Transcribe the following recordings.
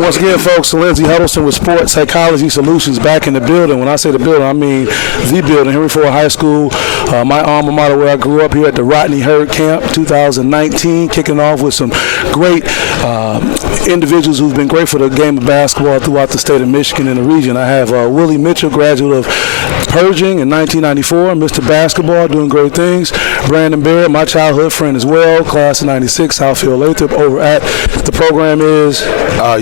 Once again, folks, Lindsey Huddleston with Sports Psychology Solutions back in the building. When I say the building, I mean the building, Henry Ford High School, my alma mater where I grew up here at the Rodney Hurd Camp 2019, kicking off with some great individuals who've been great for the game of basketball throughout the state of Michigan and the region. I have Willie Mitchell, graduate of Pershing in 1994, Mr. Basketball, doing great things. Brandon Barrett, my childhood friend as well, class of 96, Southfield Lathrop, over at the program is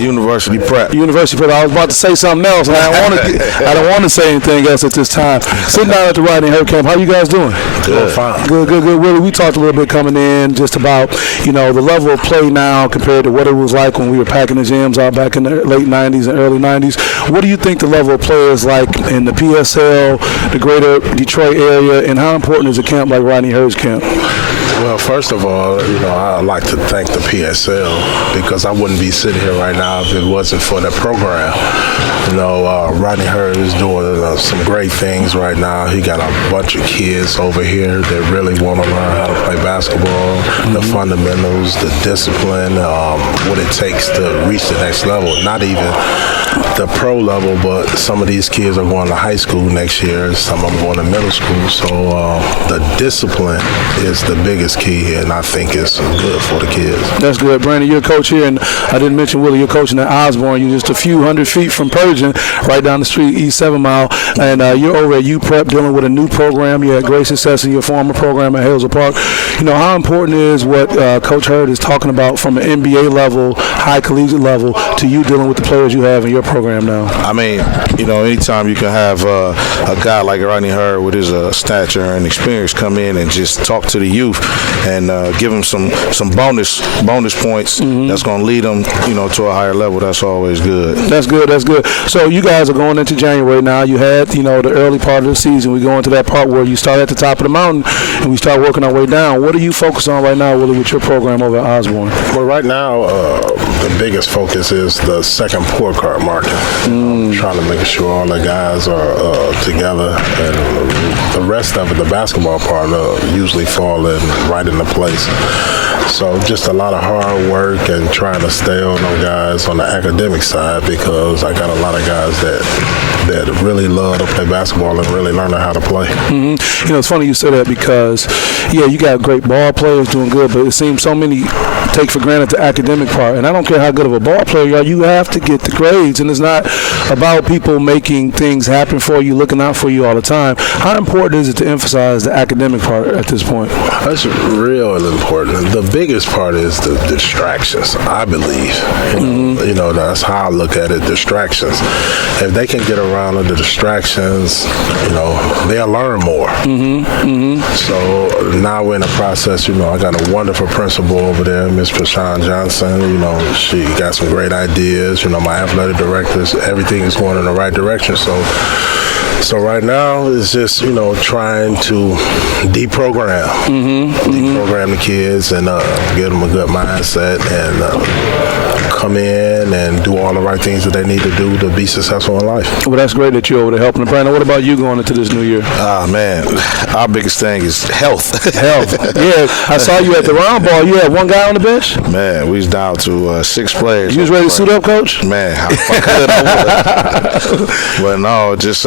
University Prep. University Prep. I was about to say something else, and I don't want to say anything else at this time. Sitting down at the Rodney Hurd Camp, how you guys doing? Good. Fine. Good. Willie, we talked a little bit coming in just about, the level of play now compared to what it was like when we were packing the gyms out back in the late 90s and early 90s. What do you think the level of play is like in the PSL, the greater Detroit area, and how important is a camp like Rodney Hurd's camp? Well, first of all, I'd like to thank the PSL because I wouldn't be sitting here right now if it wasn't for that program. Rodney Hurd is doing some great things right now. He got a bunch of kids over here that really want to learn how to play basketball, the fundamentals, the discipline, what it takes to reach the next level. Not even the pro level, but some of these kids are going to high school next year. Some of them going to middle school. So the discipline is the biggest key, and I think it's good for the kids. That's good. Brandon, you're a coach here, and I didn't mention Willie, you're coaching at Osborn. You're just a few hundred feet from Pershing, right down the street, East 7 Mile, and you're over at UPrep dealing with a new program. You had great success in your former program at Hazel Park. How important is what Coach Hurd is talking about from an NBA level, high collegiate level, to you dealing with the players you have in your program now? I mean, anytime you can have a guy like Rodney Hurd with his stature and experience come in and just talk to the youth and give them some bonus points that's going to lead them, to a higher level. That's always good. That's good. So you guys are going into January now. You had, the early part of the season. We go into that part where you start at the top of the mountain and we start working our way down. What are you focused on right now, Willie, with your program over at Osborn? Well, right now, the biggest focus is the second report card market. Trying to make sure all the guys are together, and the rest of it, the basketball part, usually fall right into place. So just a lot of hard work and trying to stay on those guys on the academic side, because I got a lot of guys that really love to play basketball and really learning how to play. It's funny you say that because, you got great ball players doing good, but it seems so many take for granted the academic part. And I don't care how good of a ball player you are, you have to get the grades. And it's not about people making things happen for you, looking out for you all the time. How important is it to emphasize the academic part at this point? That's real important. The biggest part is the distractions, I believe. That's how I look at it, distractions. If they can get around the distractions, they'll learn more. So now we're in the process, I got a wonderful principal over there, Miss Prashan Johnson. She got some great ideas. My athletic directors, everything is going in the right direction. So right now it's just, trying to deprogram the kids and give them a good mindset and come in and do all the right things that they need to do to be successful in life. Well, that's great that you're over there helping them. Brandon, what about you going into this new year? Man, our biggest thing is health. Yeah, I saw you at the round ball. You had one guy on the bench? Man, we was down to 6 players. You was ready to suit up, Coach? Man, how could I would. But no, just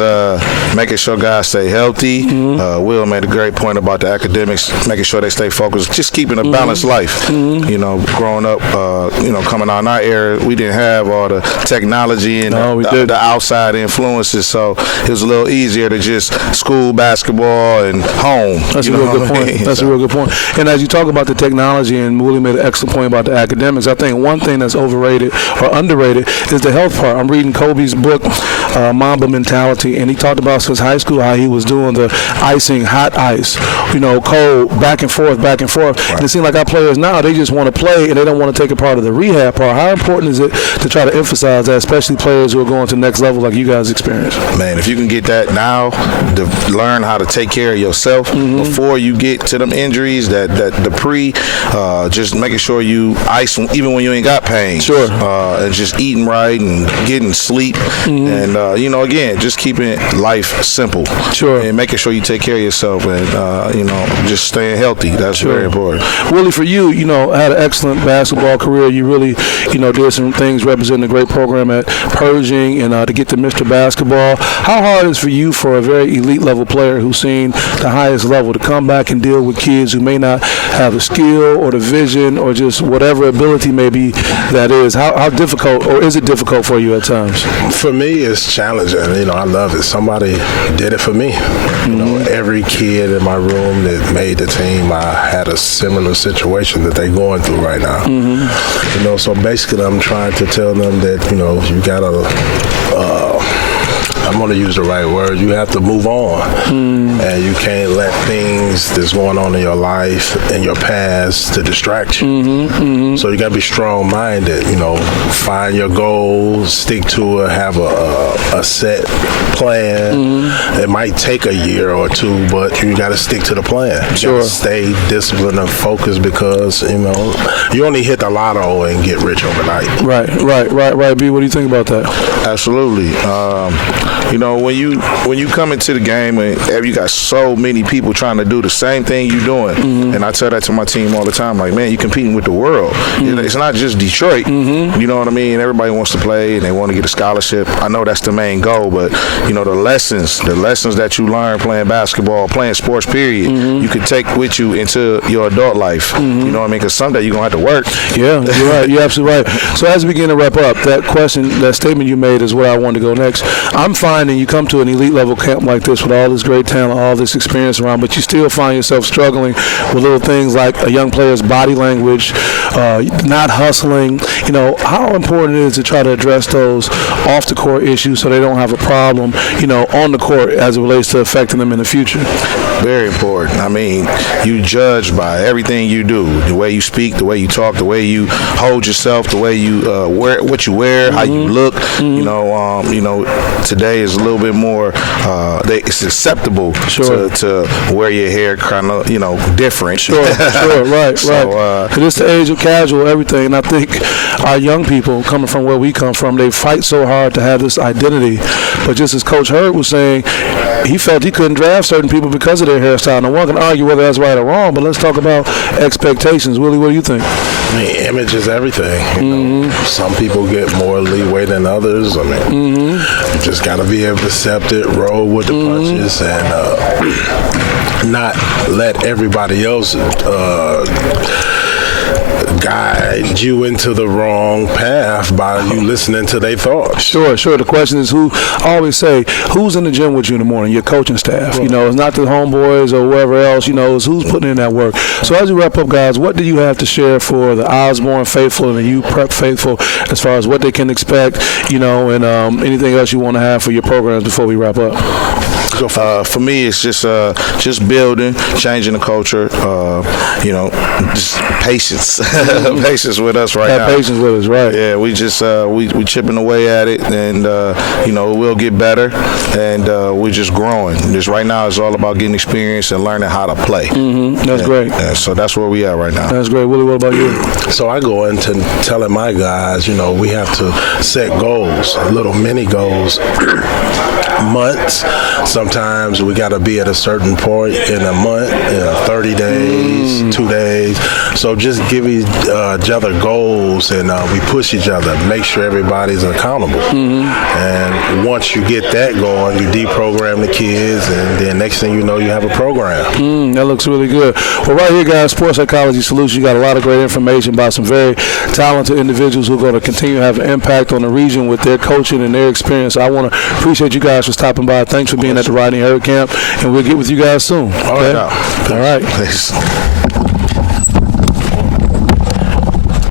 making sure guys stay healthy. Will made a great point about the academics, making sure they stay focused, just keeping a balanced life. Growing up, coming out in our era, we didn't have all the technology and the outside influences, so it was a little easier to just school, basketball, and home. That's a real good point. That's a real good point. And as you talk about the technology, and Willie made an excellent point about the academics, I think one thing that's overrated or underrated is the health part. I'm reading Kobe's book, Mamba Mentality, and he talked about since high school how he was doing the icing, hot ice, cold, back and forth. Right. And it seems like our players now, they just want to play and they don't want to take a part of the rehab part. How important is it to try to emphasize that, especially players who are going to the next level like you guys experience? Man, if you can get that now, to learn how to take care of yourself before you get to them injuries, that just making sure you ice even when you ain't got pain. Sure. And just eating right and getting sleep. And, again, just keeping life simple. Sure. And making sure you take care of yourself and, just staying healthy. That's very important. Willie, for you, had an excellent basketball career. You really, did some things things representing a great program at Pershing and to get to Mr. Basketball. How hard is it for you, for a very elite level player who's seen the highest level, to come back and deal with kids who may not have the skill or the vision or just whatever ability maybe that is? How difficult, or is it difficult for you at times? For me, it's challenging. I love it. Somebody did it for me. Every kid in my room that made the team, I had a similar situation that they're going through right now. So basically I'm trying to tell them that, you gotta, I'm going to use the right word, you have to move on. And you can't let things that's going on in your life and your past to distract you. So you got to be strong-minded, find your goals, stick to it, have a set plan. It might take a year or two, but you got to stick to the plan. You gotta stay disciplined and focused, because, you only hit the lotto and get rich overnight. Right. B, what do you think about that? Absolutely. When you come into the game and you got so many people trying to do the same thing you're doing, and I tell that to my team all the time, like, man, you're competing with the world. It's not just Detroit. You know what I mean? Everybody wants to play and they want to get a scholarship. I know that's the main goal, but the lessons that you learn playing basketball, playing sports, period, you can take with you into your adult life. You know what I mean? Because someday you're gonna have to work. Yeah, you're right. You're absolutely right. So as we begin to wrap up, that statement you made is where I wanted to go next. I'm finding you come to an elite level camp like this with all this great talent, all this experience around, but you still find yourself struggling with little things like a young player's body language, not hustling. How important it is to try to address those off the court issues so they don't have a problem, on the court as it relates to affecting them in the future. Very important. I mean, you judge by everything you do, the way you speak, the way you talk, the way you hold yourself, the way you wear, what you wear, how you look. Today is a little bit more. It's acceptable to wear your hair kind of, different. Sure, right. It's the age of casual everything, and I think our young people, coming from where we come from, they fight so hard to have this identity. But just as Coach Hurd was saying, he felt he couldn't draft certain people because of their hairstyle. Now, one can argue whether that's right or wrong, but let's talk about expectations. Willie, what do you think? I mean, image is everything. Some people get more leeway than others. I mean, you just got to be able to accept it, roll with the punches, and not let everybody else guide you into the wrong path by you listening to their thoughts. Sure. The question is, I always say, who's in the gym with you in the morning? Your coaching staff. It's not the homeboys or whoever else, it's who's putting in that work. So as we wrap up, guys, what do you have to share for the Osborn faithful and the UPrep faithful as far as what they can expect, and anything else you want to have for your programs before we wrap up? For me, it's just building, changing the culture, just patience. Patience with us right now. Patience with us, right. Yeah, we just we chipping away at it, and we'll get better, and we're just growing. Just right now, it's all about getting experience and learning how to play. That's great. So that's where we are right now. That's great. Willie, what about you? So I go into telling my guys, we have to set goals, little mini goals, months. Sometimes we got to be at a certain point in a month, 30 days, 2 days. So just give each other goals, and we push each other, make sure everybody's accountable. And once you get that going, you deprogram the kids, and then next thing you know, you have a program. That looks really good. Well, right here, guys, Sports Psychology Solutions, you got a lot of great information about some very talented individuals who are going to continue to have an impact on the region with their coaching and their experience. I want to appreciate you guys for stopping by. Thanks for being at the Rodney Hurd Camp, and we'll get with you guys soon. Okay? All right. Thanks.